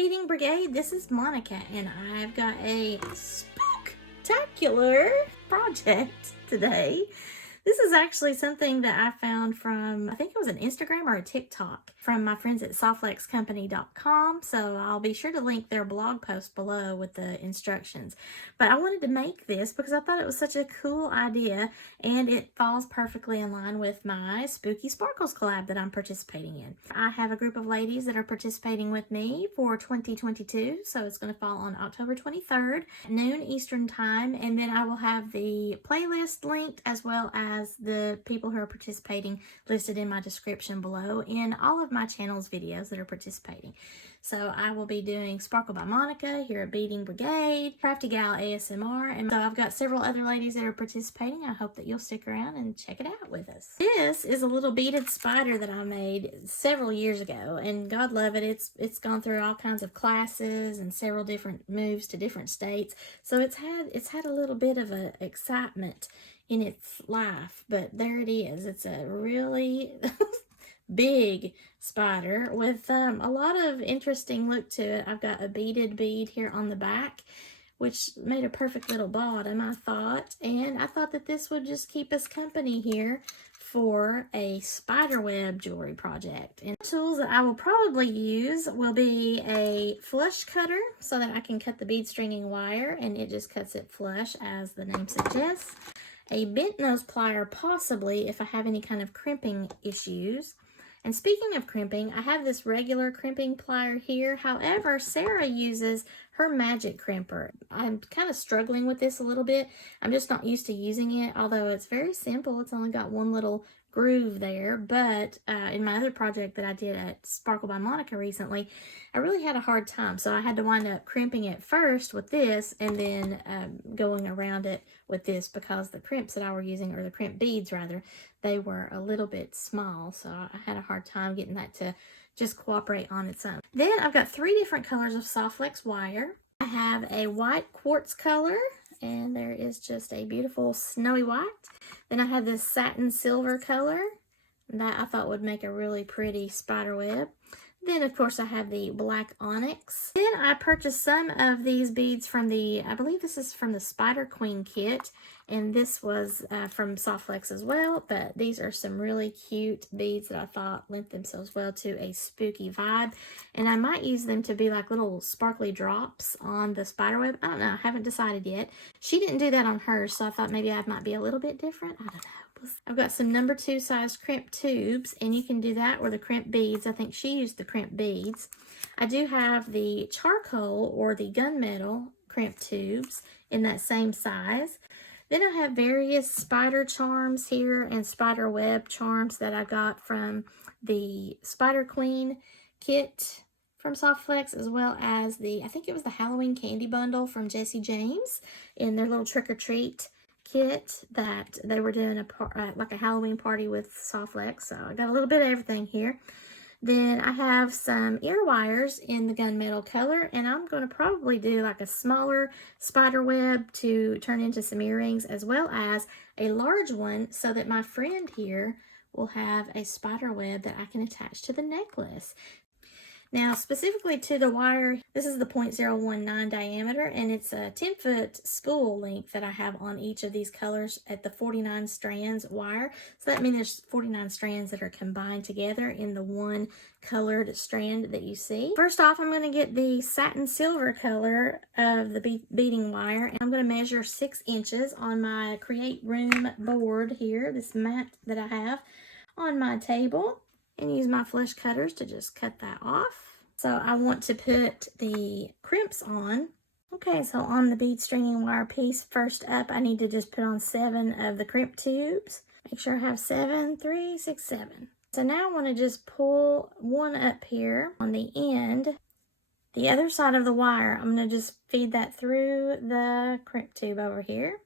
Beading Brigade, this is Monica, and I've got a spooktacular project today. This is actually something that I found from, I think it was an Instagram or a TikTok, from my friends at softflexcompany.com. So I'll be sure to link their blog post below with the instructions. But I wanted to make this because I thought it was such a cool idea, and it falls perfectly in line with my Spooky Sparkles collab that I'm participating in. I have a group of ladies that are participating with me for 2022, so it's going to fall on October 23rd, noon Eastern time, and then I will have the playlist linked as well as the people who are participating listed in my description below in all of my channel's videos that are participating. So I will be doing Sparkle by Monica here at Beading Brigade, Crafty Gal ASMR, and so I've got several other ladies that are participating. I hope that you'll stick around and check it out with us. This is a little beaded spider that I made several years ago, and God love it, it's gone through all kinds of classes and several different moves to different states. So it's had a little bit of a excitement in its life, but there it is. It's a really big spider with a lot of interesting look to it. I've got a beaded bead here on the back, which made a perfect little bottom, I thought, and I thought that this would just keep us company here for a spiderweb jewelry project. And the tools that I will probably use will be a flush cutter so that I can cut the bead stringing wire, and it just cuts it flush as the name suggests. A bent nose plier, possibly, if I have any kind of crimping issues. And speaking of crimping, I have this regular crimping plier here. However, Sarah uses her magic crimper. I'm kind of struggling with this a little bit. I'm just not used to using it, although it's very simple. It's only got one little groove there, but in my other project that I did at Sparkle by Monica recently, I really had a hard time, so I had to wind up crimping it first with this and then going around it with this, because the crimps that I were using, or the crimp beads rather, they were a little bit small, so I had a hard time getting that to just cooperate on its own. Then I've got 3 different colors of soft flex wire. I have a white quartz color, and there is just a beautiful snowy white. Then I have this satin silver color that I thought would make a really pretty spider web. Then, of course, I have the black onyx. Then I purchased some of these beads from the, I believe this is from the Spider Queen kit, and this was from Soft Flex as well, but these are some really cute beads that I thought lent themselves well to a spooky vibe, and I might use them to be like little sparkly drops on the spider web. I don't know, I haven't decided yet. She didn't do that on hers, so I thought maybe I might be a little bit different. I don't know. I've got some number 2 size crimp tubes, and you can do that or the crimp beads. I think she used the crimp beads. I do have the charcoal or the gunmetal crimp tubes in that same size. Then I have various spider charms here and spider web charms that I got from the Spider Queen kit from Soft Flex, as well as the, I think it was the Halloween candy bundle from Jesse James in their little trick-or-treat kit that they were doing like a Halloween party with Soft Flex. So I got a little bit of everything here. Then I have some ear wires in the gunmetal color, and I'm going to probably do like a smaller spider web to turn into some earrings, as well as a large one so that my friend here will have a spider web that I can attach to the necklace. Now, specifically to the wire, this is the 0.019 diameter, and it's a 10-foot spool length that I have on each of these colors at the 49 strands wire. So that means there's 49 strands that are combined together in the one colored strand that you see. First off, I'm going to get the satin silver color of the beading wire, and I'm going to measure 6 inches on my Create Room board here, this mat that I have on my table, and use my flush cutters to just cut that off. So I want to put the crimps on. Okay, so on the bead stringing wire piece, first up, I need to just put on 7 of the crimp tubes. Make sure I have 7, 3, 6, 7. So now I want to just pull one up here on the end. The other side of the wire, I'm going to just feed that through the crimp tube over here.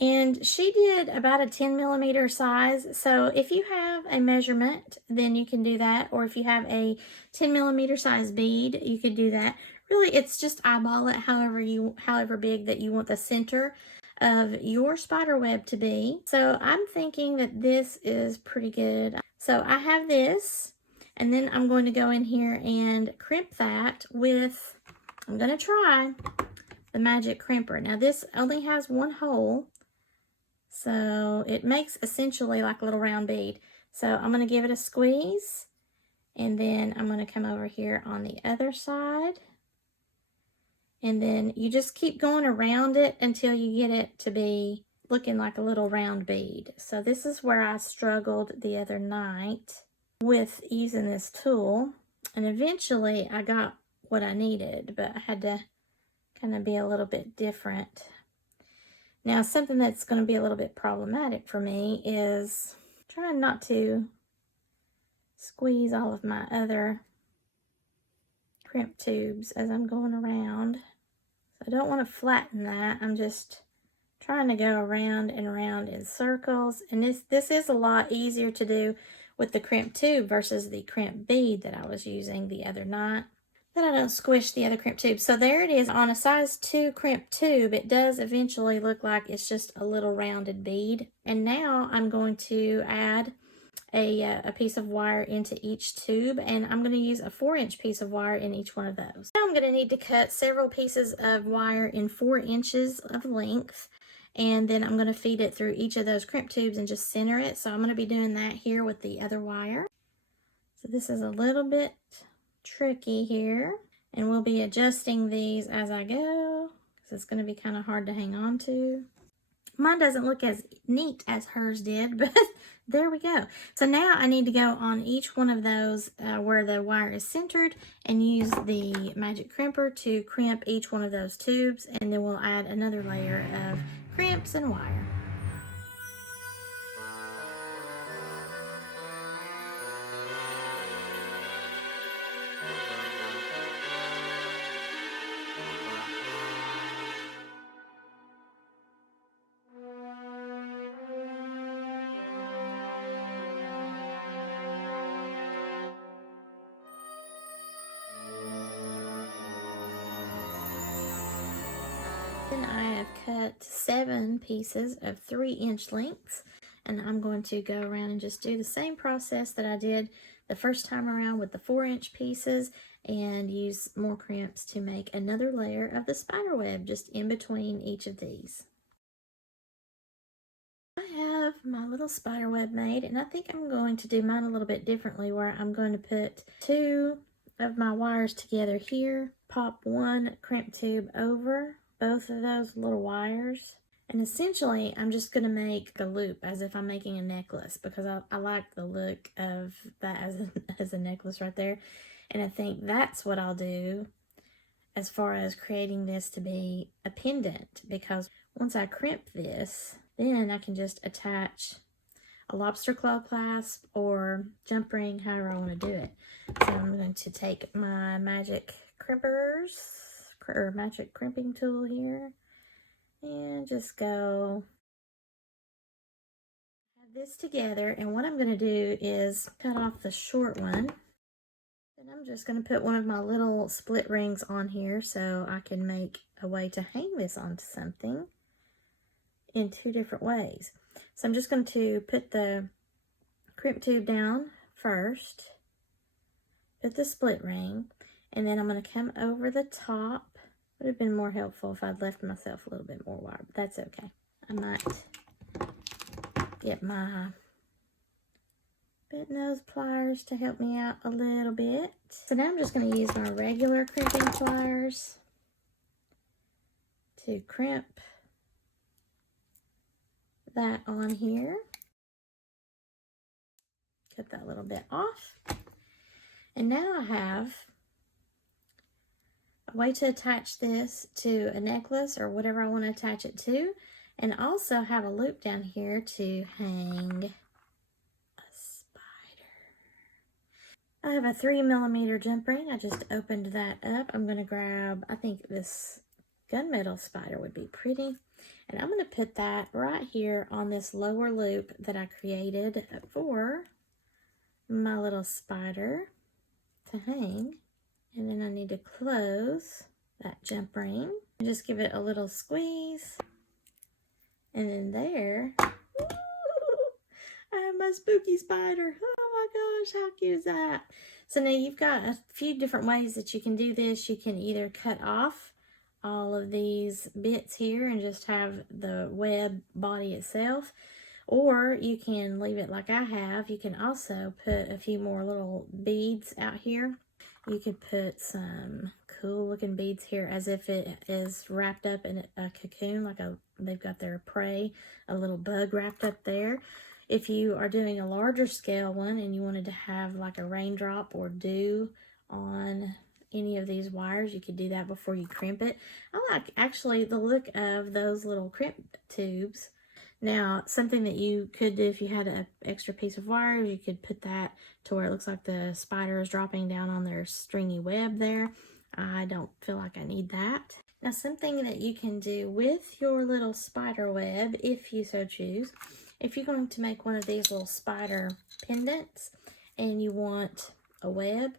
And she did about a 10-millimeter size, so if you have a measurement, then you can do that, or if you have a 10-millimeter size bead, you could do that. Really, it's just eyeball it however big that you want the center of your spider web to be. So I'm thinking that this is pretty good. So I have this. And then I'm going to go in here and crimp that with, I'm going to try the Magic Crimper. Now this only has one hole, so it makes essentially like a little round bead. So I'm going to give it a squeeze, and then I'm going to come over here on the other side. And then you just keep going around it until you get it to be looking like a little round bead. So this is where I struggled the other night with using this tool. And eventually I got what I needed, but I had to kind of be a little bit different. Now, something that's going to be a little bit problematic for me is trying not to squeeze all of my other crimp tubes as I'm going around. So I don't want to flatten that. I'm just trying to go around and around in circles. And this is a lot easier to do with the crimp tube versus the crimp bead that I was using the other night. Then I don't squish the other crimp tube. So there it is on a size 2 crimp tube. It does eventually look like it's just a little rounded bead. And now I'm going to add a piece of wire into each tube, and I'm going to use a 4-inch piece of wire in each one of those. Now I'm going to need to cut several pieces of wire in 4 inches of length, and then I'm going to feed it through each of those crimp tubes and just center it. So I'm going to be doing that here with the other wire. So this is a little bit tricky here, and we'll be adjusting these as I go because it's going to be kind of hard to hang on to. Mine doesn't look as neat as hers did, but there we go. So now I need to go on each one of those where the wire is centered and use the Magic Crimper to crimp each one of those tubes, and then we'll add another layer of crimps and wire. Then I have cut 7 pieces of 3-inch lengths, and I'm going to go around and just do the same process that I did the first time around with the 4-inch pieces, and use more crimps to make another layer of the spider web just in between each of these. I have my little spider web made, and I think I'm going to do mine a little bit differently, where I'm going to put 2 of my wires together here, pop 1 crimp tube over both of those little wires, and essentially I'm just going to make a loop as if I'm making a necklace, because I like the look of that as a necklace right there. And I think that's what I'll do as far as creating this to be a pendant, because once I crimp this, then I can just attach a lobster claw clasp or jump ring, however I want to do it. So I'm going to take my magic crimpers, or magic crimping tool here, and just go add this together. And what I'm going to do is cut off the short one, and I'm just going to put one of my little split rings on here so I can make a way to hang this onto something in 2 different ways. So I'm just going to put the crimp tube down first, put the split ring, and then I'm going to come over the top. Would have been more helpful if I'd left myself a little bit more wire, but that's okay. I might get my bit nose pliers to help me out a little bit. So now I'm just going to use my regular crimping pliers to crimp that on here. Cut that little bit off. And now I have a way to attach this to a necklace or whatever I want to attach it to, and also have a loop down here to hang a spider. I have a 3mm jump ring. I just opened that up. I'm going to grab, I think this gunmetal spider would be pretty, and I'm going to put that right here on this lower loop that I created for my little spider to hang. And then I need to close that jump ring and just give it a little squeeze. And then there, I have my spooky spider. Oh, my gosh, how cute is that? So now you've got a few different ways that you can do this. You can either cut off all of these bits here and just have the web body itself, or you can leave it like I have. You can also put a few more little beads out here. You could put some cool looking beads here as if it is wrapped up in a cocoon, like they've got their prey, a little bug wrapped up there. If you are doing a larger scale one and you wanted to have like a raindrop or dew on any of these wires, you could do that before you crimp it. I like actually the look of those little crimp tubes. Now, something that you could do if you had an extra piece of wire, you could put that to where it looks like the spider is dropping down on their stringy web there. I don't feel like I need that. Now, something that you can do with your little spider web, if you so choose, if you're going to make one of these little spider pendants and you want a web,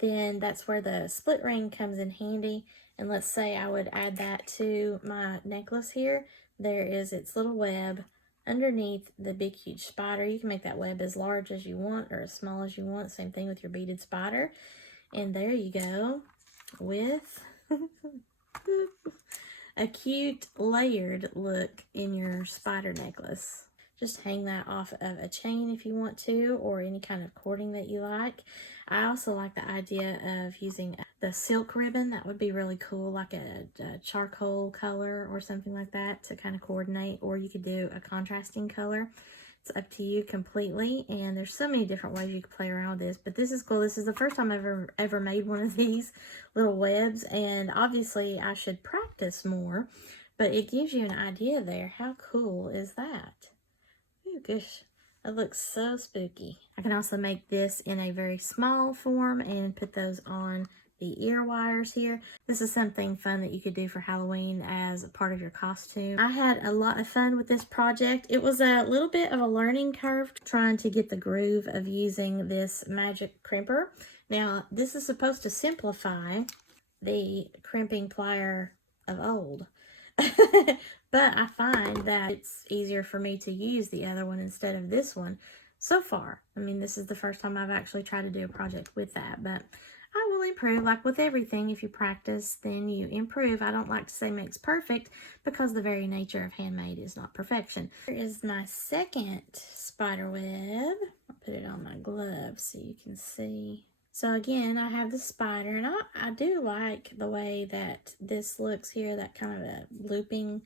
then that's where the split ring comes in handy. And let's say I would add that to my necklace here. There is its little web underneath the big huge spider. You can make that web as large as you want or as small as you want. Same thing with your beaded spider. And there you go with a cute layered look in your spider necklace. Just hang that off of a chain if you want to, or any kind of cording that you like. I also like the idea of using the silk ribbon. That would be really cool, like a charcoal color or something like that to kind of coordinate, or you could do a contrasting color. It's up to you completely, and there's so many different ways you could play around with this, but this is cool. This is the first time I've ever made one of these little webs, and obviously I should practice more, but it gives you an idea there. How cool is that? Ooh, gosh, that looks so spooky. I can also make this in a very small form and put those on the ear wires here. This is something fun that you could do for Halloween as a part of your costume. I had a lot of fun with this project. It was a little bit of a learning curve trying to get the groove of using this magic crimper. Now, this is supposed to simplify the crimping plier of old. But I find that it's easier for me to use the other one instead of this one so far. I mean, this is the first time I've actually tried to do a project with that, but I will improve. Like with everything, if you practice, then you improve. I don't like to say makes perfect because the very nature of handmade is not perfection. Here is my second spider web. I'll put it on my glove so you can see. So again, I have the spider, and I do like the way that this looks here, that kind of a looping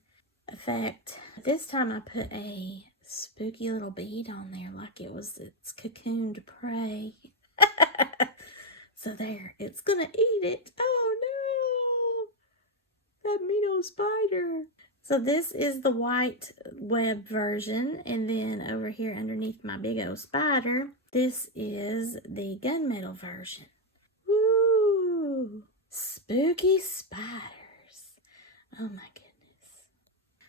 effect. This time I put a spooky little bead on there like it was its cocooned prey. So there, it's gonna eat it. Oh no! That mean old spider. So this is the white web version, and then over here underneath my big old spider, this is the gunmetal version. Woo! Spooky spiders. Oh my goodness.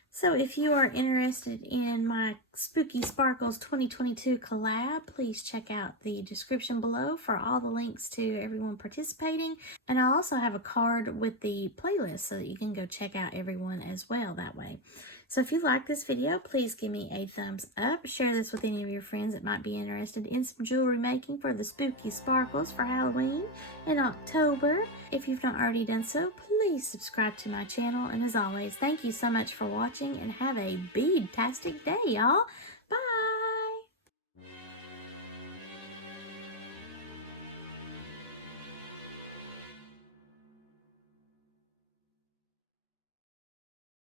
So if you are interested in my Spooky Sparkles 2022 collab, please check out the description below for all the links to everyone participating. And I'll also have a card with the playlist so that you can go check out everyone as well that way. So if you like this video, please give me a thumbs up. Share this with any of your friends that might be interested in some jewelry making for the Spooky Sparkles for Halloween in October. If you've not already done so, please subscribe to my channel. And as always, thank you so much for watching and have a bead-tastic day, y'all.